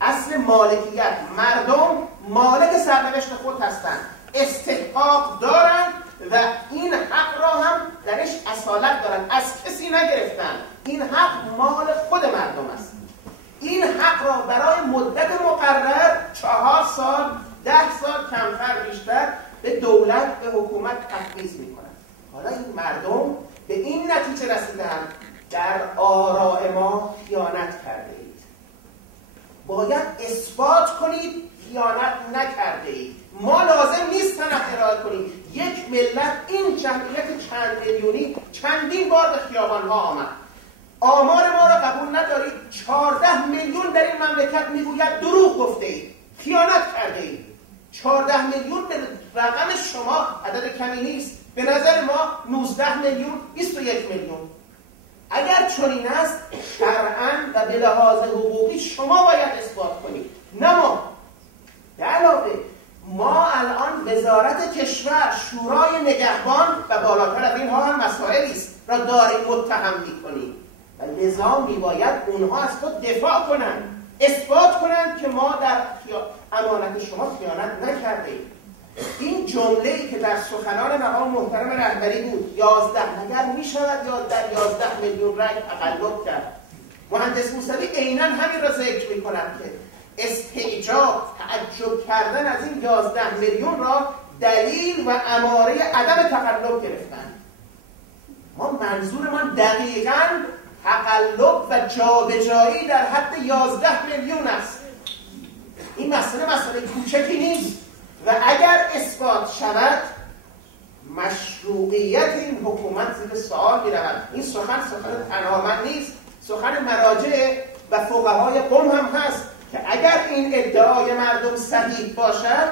اصل مالکیت، مردم مالک سرنوشت خود هستند، استحقاق دارند و این حق را هم درش اصالت دارند، از کسی نگرفتن. این حق مال خود مردم است. این حق را برای مدت مقرر 4 سال 10 سال کمتر بیشتر به دولت، به حکومت تفویض می‌کنند. حالا این مردم به این نتیجه رسیدند در آراء ما خیانت کرده اید. باید اثبات کنید خیانت نکرده اید. ما لازم نیست سند ارائه کنیم. یک ملت، این جمعیت چند میلیونی چندین بار به خیابان‌ها آمد. آمار ما را قبول ندارید. 14 میلیون در این مملکت میگوید دروغ گفته اید، خیانت کرده اید. 14 میلیون به رقم شما عدد کمی نیست. به نظر ما 19 میلیون 21 میلیون. اگر چنین است شرعاً و به لحاظ حقوقی شما باید اثبات کنید، نه ما. به علاوه ما الان وزارت کشور، شورای نگهبان و بالاتر از اینها هم مسائلی است را داریم متهم می‌کنیم و لذا میباید اونها از خود دفاع کنند، اثبات کنند که ما در امانت شما خیانت نکردیم. این جمله‌ای که در سخنان مقام محترم رهبری بود، 11 مگر میشود یا در 11 میلیون رنگ تقلب کرد. مهندس موسوی عیناً همین را ذکر می‌کند که استعجاب، تعجب کردن از این 11 میلیون را دلیل و اماره عدم تقلب گرفتند. ما منظورمان دقیقاً تقلب و جابجایی در حد 11 میلیون است. این مسئله کوچکی نیست و اگر اثبات شود مشروعیت این حکومت زیر سوال می‌رود. این سخن تنها من نیست، سخن مراجع و فقهای قم هم هست که اگر این ادعای مردم صحیح باشد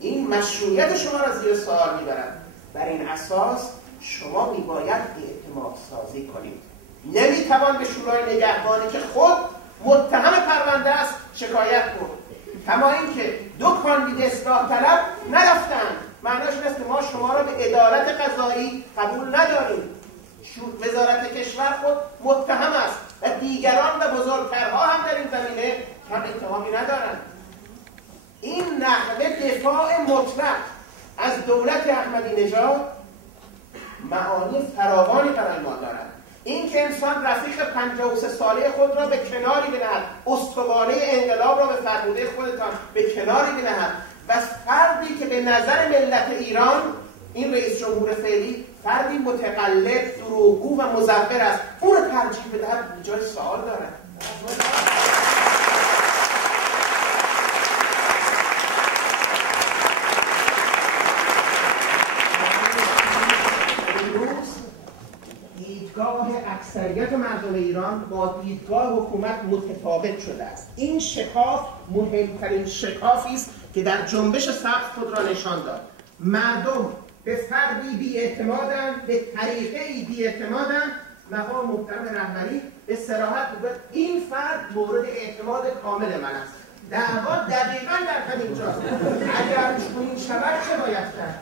این مشروعیت شما را زیر سوال می‌برد. بر این اساس شما میباید اعتماد سازی کنید. نمیتوان به شورای نگهبانی که خود متهم پرونده است شکایت کنید. کما اینکه 2 کاندید اصلاح طلب نرفتند. معناش این است که ما شما را به عدالت قضایی قبول نداریم. وزارت کشور خود متهم است و دیگران و بزرگترها هم در این زمینه هم اتهامی ندارند. این نحوه دفاع مطلق از دولت احمدی نژاد معانی فراوانی برای ما دارد. این که انسان رفیق 53 ساله خود را به کناری بنهد، استوانه انقلاب را به فرموده خودتان به کناری بنهد و فردی که به نظر ملت ایران این رئیس جمهور فعلی فردی متقلب، دروغگو و مزور است، اون را ترجیح بدهد جای سوال دارد. دیدگاه اکثریت مردم ایران با دیدگاه حکومت متفاوت شده است. این شکاف مهمترین شکافی است که در جنبش سبز خود را نشان داد. مردم به فردی بی‌اعتمادند، به طریقه‌ای بی‌اعتمادند. مقام محترم رهبری به صراحت بود این فرد مورد اعتماد کامل من است. دعوا دقیقاً در همین جاست. اگر چنین شود چه باید کرد؟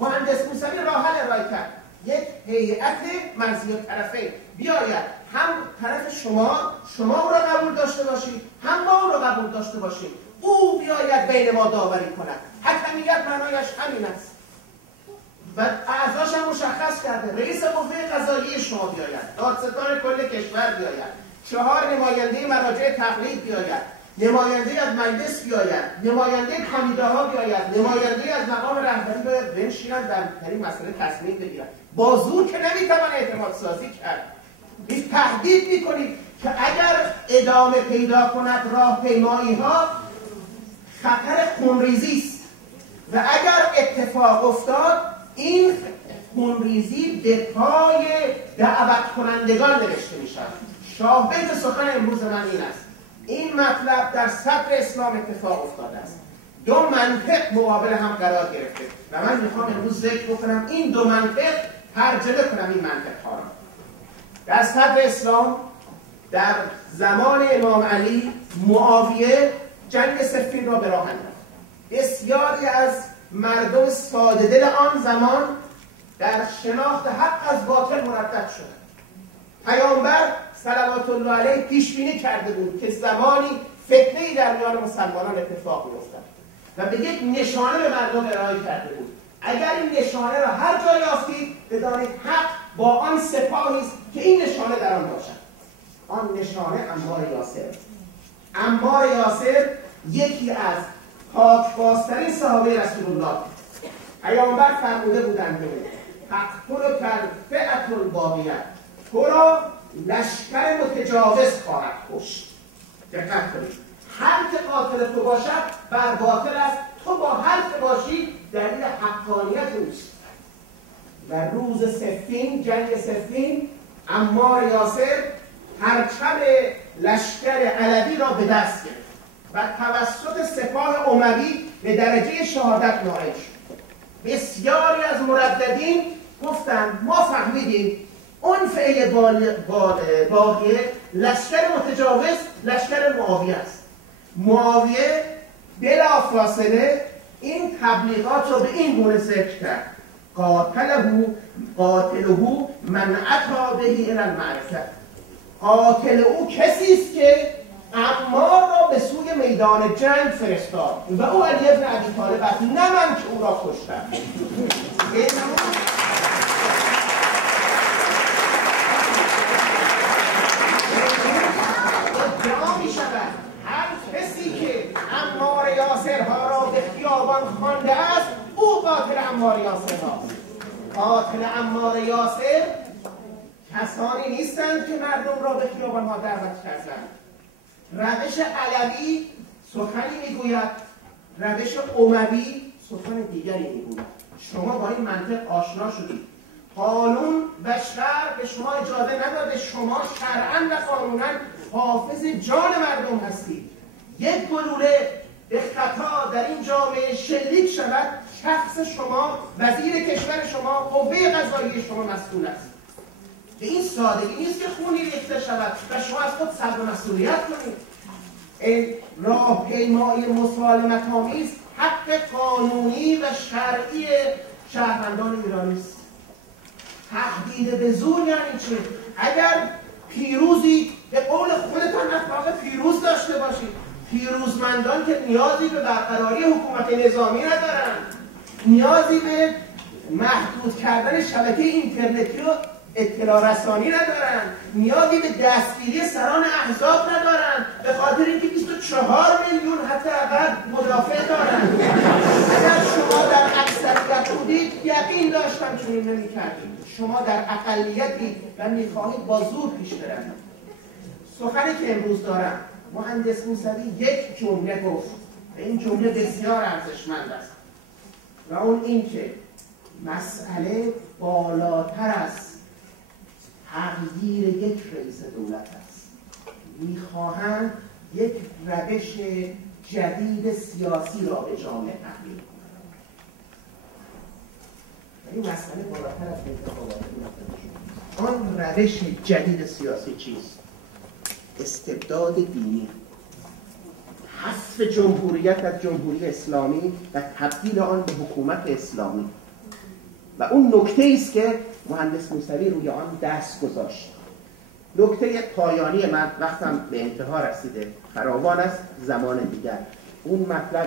مهندس موسوی راه حل ارائه کرد. یک هیئت مرزی الطرفین بیاید، هم طرف شما او را قبول داشته باشید، هم ما او را قبول داشته باشید. او بیاید بین ما داوری کند. حکمیت معنایش همین است و اعضاش هم مشخص کرده. رئیس قوه قضاییه شما بیاید، دادستان کل کشور بیاید، 4 نماینده مراجع تقلید بیاید، نماینده از مجلس بیاید، نماینده کاندیداها بیاید، نماینده از مقام رهبری بیاید، بنشینند در این مسئله تصمیم بگیرند. با زور که نمیتوان اعتماد سازی کرد. تهدید میکنید که اگر ادامه پیدا کند راهپیمایی ها خطر خونریزی است و اگر اتفاق افتاد این خونریزی به پای دعوت کنندگان نوشته میشود. شاهد سخن امروز من این است. این مطلب در صدر اسلام اتفاق افتاده است. 2 منطق مقابل هم قرار گرفته و من میخوام امروز ذکر بکنم این 2 منطق ترجمه کنم این منطق ها را. در صدر اسلام در زمان امام علی معاویه جنگ صفین را به راه انداخت. بسیاری از مردم ساده دل آن زمان در شناخت حق از باطل مردد شدند. پیامبر صلوات الله علیه پیش بینی کرده بود که زمانی فتنه‌ای در میان مسلمانان اتفاق می‌افتد و به یک نشانه به مردم ارائه کرده بود. اگر این نشانه را هر جا یافتید بدانید حق با آن سپاهی است که این نشانه در آن باشد. آن نشانه عمار یاسر. عمار یاسر یکی از پاکبازترین صحابه رسول الله. پیامبر فرموده بودند که تقتل فئة الباغیة، تو را لشکر متجاوز خواهد کشت. دقت کنید، هر که قاتل تو باشد بر باطل است، تو با هر که باشی دلیل حقانیت اوست. و روز صفین، جنگ صفین، عمار یاسر پرچم لشکر علوی را به دست گرفت و توسط سپاه اموی به درجه شهادت نائل شد. بسیاری از مرددین گفتند ما فهمیدیم اون فعل باغیه لشکر متجاوز لشکر معاویه است. معاویه بلافاصله این تبلیغات رو به این گونه ذکر کرد: قاتله من اتی به الی المعرکه. قاتل او کسی است که عمار را به سوی میدان جنگ فرستاد و او علی بن ابی طالب است، نه من که او را کشتم. ادعا می شود هر کسی که عمار یاسرها را به خیابان خوانده است او قاتل عمار یاسرها. قاتل عمار یاسر کسانی نیستند که مردم را به خیابانها دعوت کردند. روش علوی سخنی میگوید، روش اموی سخن دیگری میگوید. شما با این منطق آشنا شدید. قانون و شرع به شما اجازه نداده شما شرعاً و قانوناً حافظ جان مردم هستید. یک گلوله به خطا در این جامعه شلیک شود، شخص شما، وزیر کشور شما، قوه قضاییه شما مسئول است. به این سادگی نیست که خونی ریخته شود و شما از خود صبر مسئولیت کنید. راهپیمایی مسالمت‌آمیز حق قانونی و شرعی شهروندان ایرانی است. تهدید به زور یعنی چه؟ اگر پیروزی به قول خودتان اخلاق پیروز داشته باشید، پیروزمندان که نیازی به برقراری حکومت نظامی ندارند، نیازی به محدود کردن شبکه اینترنتی و اطلاع رسانی ندارند، نیازی به دستگیری سران احزاب ندارند، به خاطر اینکه 24 میلیون حداقل مدافع دارند. اگر شما در اکثریت بودید یقین داشتم چنین نمی‌کردید. شما در اقلیتی و می‌خواهید با زور پیش بروید. سخنی که امروز دارم، مهندس موسوی یک جمله گفت و این جمله بسیار ارزشمند است و اون این که مسئله بالاتر از تغییر یک رئیس دولت است. میخواهند یک روش جدید سیاسی را به جامعه تحمیل کنند. این مسئله بالاتر از انتخابات آن روش جدید سیاسی چیست؟ استبداد دینی، حذف جمهوریت از جمهوری اسلامی و تبدیل آن به حکومت اسلامی. و اون نکته است که مهندس موسوی روی آن دست گذاشت. نکته پایانی من، وقتم به انتها رسیده، فراوان است، زمان دیگر اون مطلب